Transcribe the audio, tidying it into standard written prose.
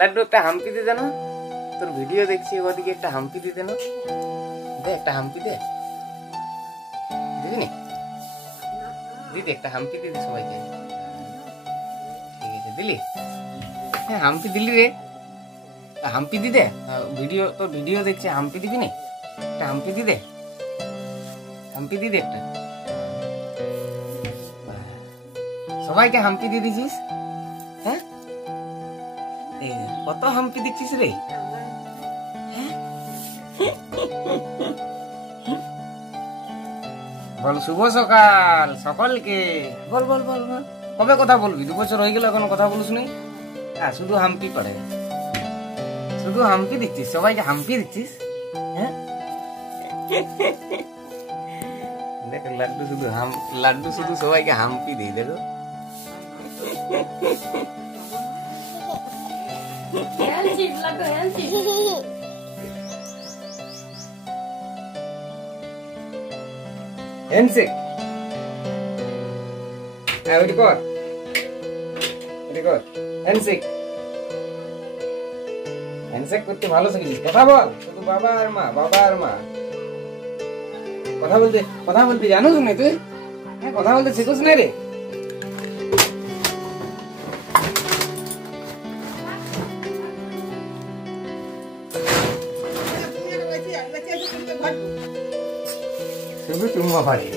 লাড্ডু একটা হাম্পি দে দেন, তোর ভিডিও দেখছি ওদিকে, একটা হাম্পি দিয়ে দেন, দে একটা হাম্পি দে, দিবি নি? দিদি একটা হাম্পি দিয়ে দে সবাইকে। ঠিক আছে দিলি? হ্যাঁ হাম্পি দিলি রে, হাম্পি দি দে। ভিডিও তোর ভিডিও দেখছি, হাম্পি দিবি নি? একটা হাম্পি দি দে, হাম্পি দি দে একটা। সবাইকে হাম্পি দিয়ে দিছিস? হ্যাঁ কত হাম্পি দিচ্ছিস রে? বল শুভ সকাল সকলকে, বল বল বল বল। কবে কথা বলবি? 2 বছর হয়ে গেল এখনো কথা বলিস নি। হ্যাঁ শুধু হাম্পি পড়ে, শুধু হাম্পি দিচ্ছিস, সবাইকে হাম্পি দিচ্ছিস। হ্যাঁ দেখ লাড্ডু শুধু লাড্ডু শুধু সবাইকে হাম্পি দিই, দেখো। হ্যান্ডশেক, হ্যাঁ ওইটি কর, ওইটি কর হ্যান্ডশেক। হ্যান্ডশেক করতে ভালো শিখেছিস। কথা বল শুধু বাবা আর মা, বাবা আর মা। কথা বলতে জানোস না তুই? হ্যাঁ কথা বলতে শিখোস না রে? শুধু চুম্মা পারি।